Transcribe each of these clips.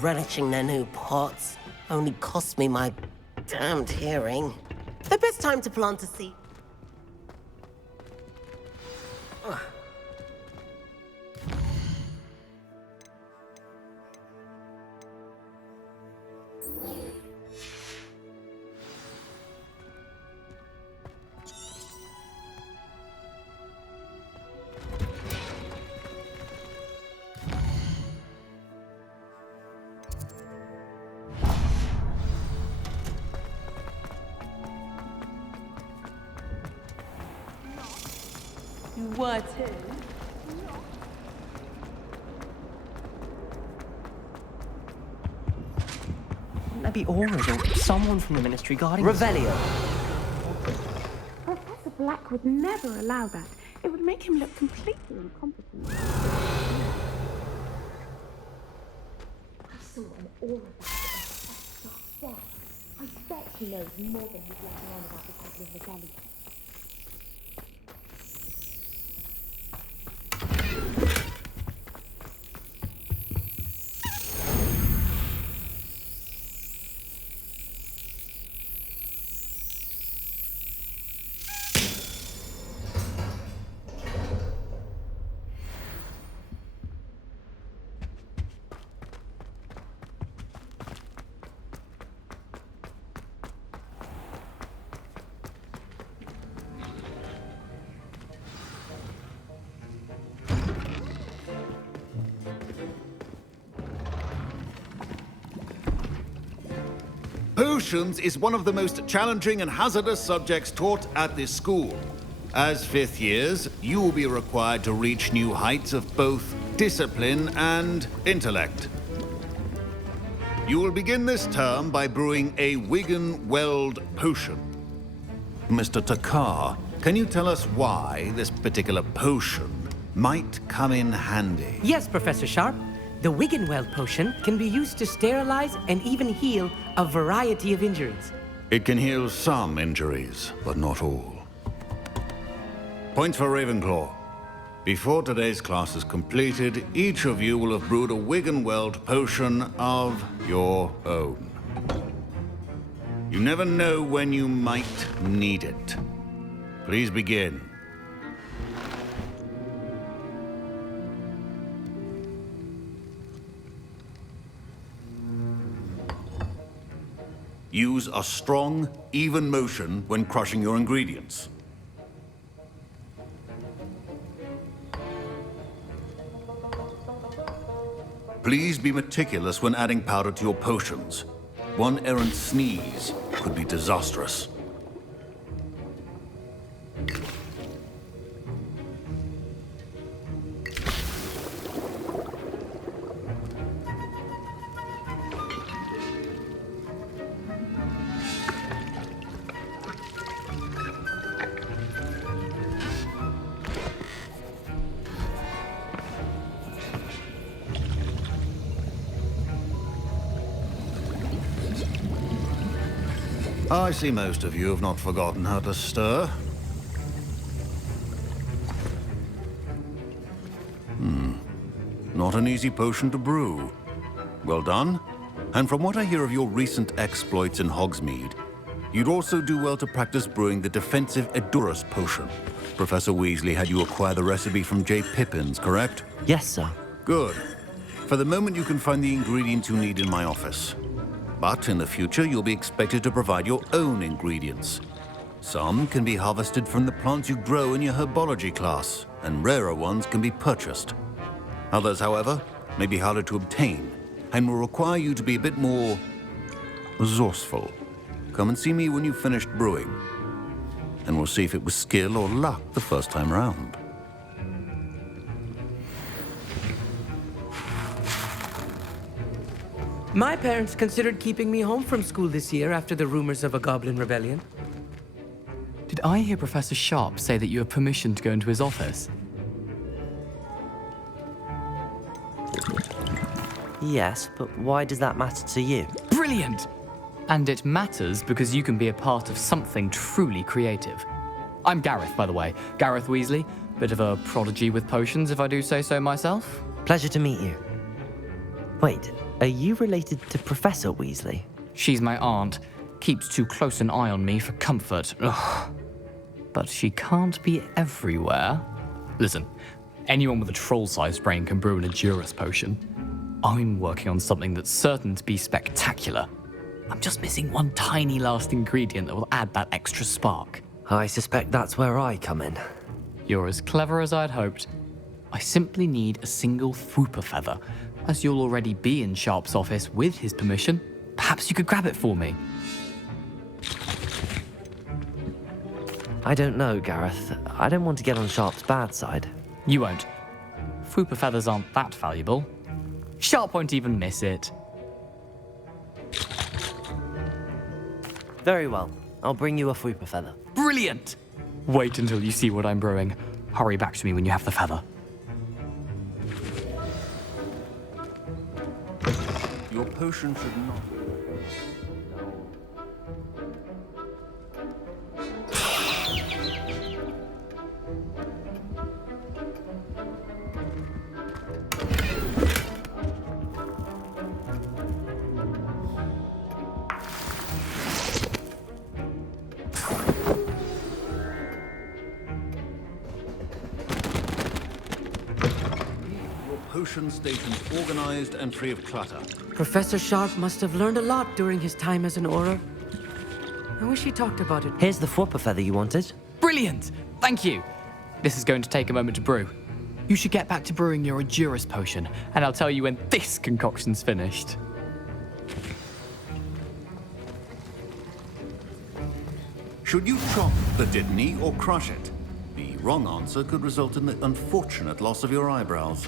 relishing their new pots. Only cost me my damned hearing. The best time to plant a seed. What? Wouldn't that be Aura's or someone from the Ministry guarding us? Revelio. Professor Black would never allow that. It would make him look completely incompetent. I saw an aura that I bet he knows more than he's letting on about the Goblin Rebellion. Potions is one of the most challenging and hazardous subjects taught at this school. As fifth years, you will be required to reach new heights of both discipline and intellect. You will begin this term by brewing a Wiggenweld potion. Mr. Takar, can you tell us why this particular potion might come in handy? Yes, Professor Sharp. The Wiggenweld potion can be used to sterilize and even heal a variety of injuries. It can heal some injuries, but not all. Points for Ravenclaw. Before today's class is completed, each of you will have brewed a Wiggenweld potion of your own. You never know when you might need it. Please begin. Use a strong, even motion when crushing your ingredients. Please be meticulous when adding powder to your potions. One errant sneeze could be disastrous. I see most of you have not forgotten how to stir. Not an easy potion to brew. Well done. And from what I hear of your recent exploits in Hogsmeade, you'd also do well to practice brewing the defensive Edurus potion. Professor Weasley had you acquire the recipe from J. Pippins, correct? Yes, sir. Good. For the moment, you can find the ingredients you need in my office. But in the future, you'll be expected to provide your own ingredients. Some can be harvested from the plants you grow in your herbology class, and rarer ones can be purchased. Others, however, may be harder to obtain, and will require you to be a bit more resourceful. Come and see me when you've finished brewing, and we'll see if it was skill or luck the first time round. My parents considered keeping me home from school this year after the rumors of a Goblin Rebellion. Did I hear Professor Sharp say that you have permission to go into his office? Yes, but why does that matter to you? Brilliant! And it matters because you can be a part of something truly creative. I'm Gareth, by the way. Gareth Weasley. Bit of a prodigy with potions, if I do say so myself. Pleasure to meet you. Wait, Are you related to Professor Weasley? She's my aunt. Keeps too close an eye on me for comfort. Ugh. But she can't be everywhere. Listen, anyone with a troll-sized brain can brew an Edurus potion. I'm working on something that's certain to be spectacular. I'm just missing one tiny last ingredient that will add that extra spark. I suspect that's where I come in. You're as clever as I'd hoped. I simply need a single Fwooper feather. As you'll already be in Sharp's office with his permission, perhaps you could grab it for me. I don't know, Gareth. I don't want to get on Sharp's bad side. You won't. Fwooper feathers aren't that valuable. Sharp won't even miss it. Very well. I'll bring you a Fwooper feather. Brilliant! Wait until you see what I'm brewing. Hurry back to me when you have the feather. Your potion should not... Potion stations organized and free of clutter. Professor Sharp must have learned a lot during his time as an Auror. I wish he talked about it. Here's the Fwooper feather you wanted. Brilliant! Thank you! This is going to take a moment to brew. You should get back to brewing your Edurus potion, and I'll tell you when this concoction's finished. Should you chop the Dittany or crush it? The wrong answer could result in the unfortunate loss of your eyebrows.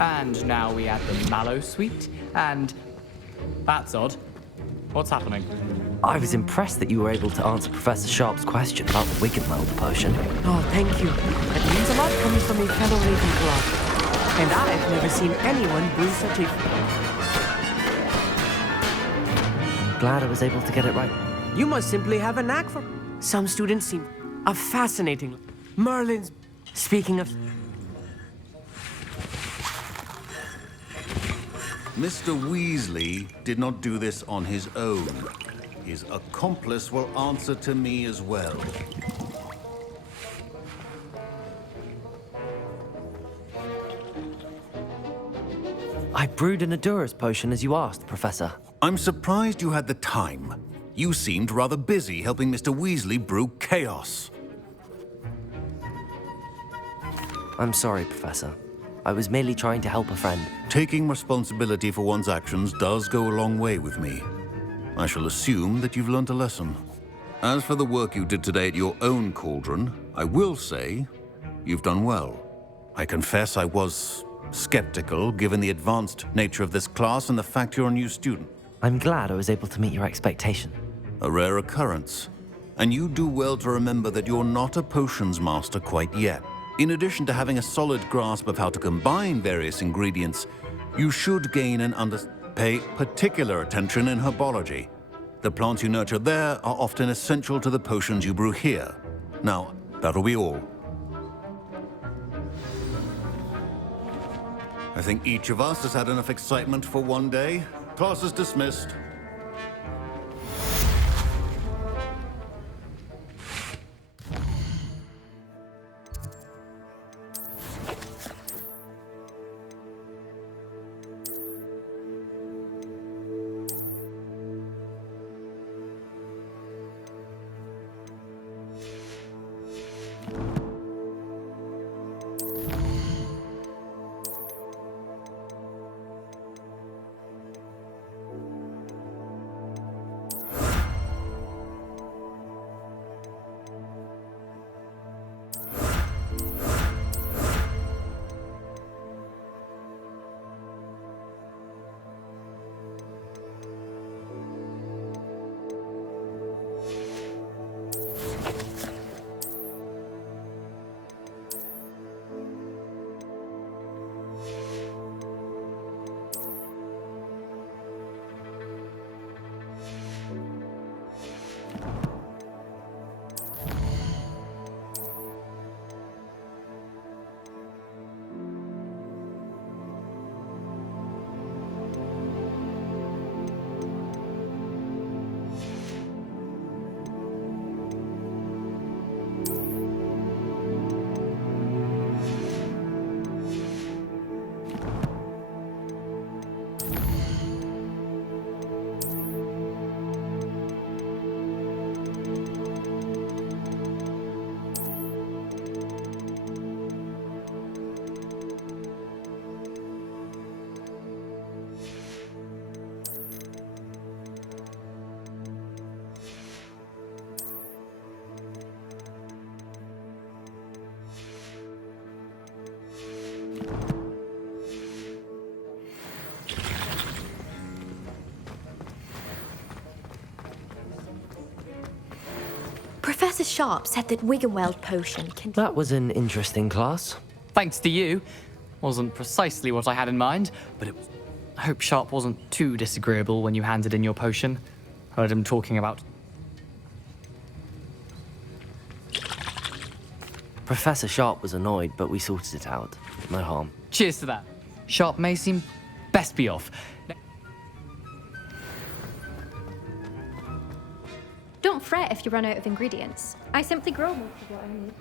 And now we add the mallow sweet, and... That's odd. What's happening? I was impressed that you were able to answer Professor Sharp's question about the Wiggenweld potion. Oh, thank you. It means a lot coming from a fellow Ravenclaw. And I've never seen anyone brew such a... I'm glad I was able to get it right. You must simply have a knack for... Some students seem a fascinating... Merlin's... Speaking of... Mr. Weasley did not do this on his own. His accomplice will answer to me as well. I brewed an Edurus potion as you asked, Professor. I'm surprised you had the time. You seemed rather busy helping Mr. Weasley brew chaos. I'm sorry, Professor. I was merely trying to help a friend. Taking responsibility for one's actions does go a long way with me. I shall assume that you've learnt a lesson. As for the work you did today at your own cauldron, I will say you've done well. I confess I was skeptical given the advanced nature of this class and the fact you're a new student. I'm glad I was able to meet your expectation. A rare occurrence. And you do well to remember that you're not a potions master quite yet. In addition to having a solid grasp of how to combine various ingredients, you should gain pay particular attention in herbology. The plants you nurture there are often essential to the potions you brew here. Now, that'll be all. I think each of us has had enough excitement for one day. Class is dismissed. Professor Sharp said that Wiggenweld potion can... That was an interesting class. Thanks to you. Wasn't precisely what I had in mind, but I hope Sharp wasn't too disagreeable when you handed in your potion. Heard him talking about... Professor Sharp was annoyed, but we sorted it out. No harm. Cheers to that. Sharp may seem best be off. Don't fret if you run out of ingredients. I simply grow most of what I need.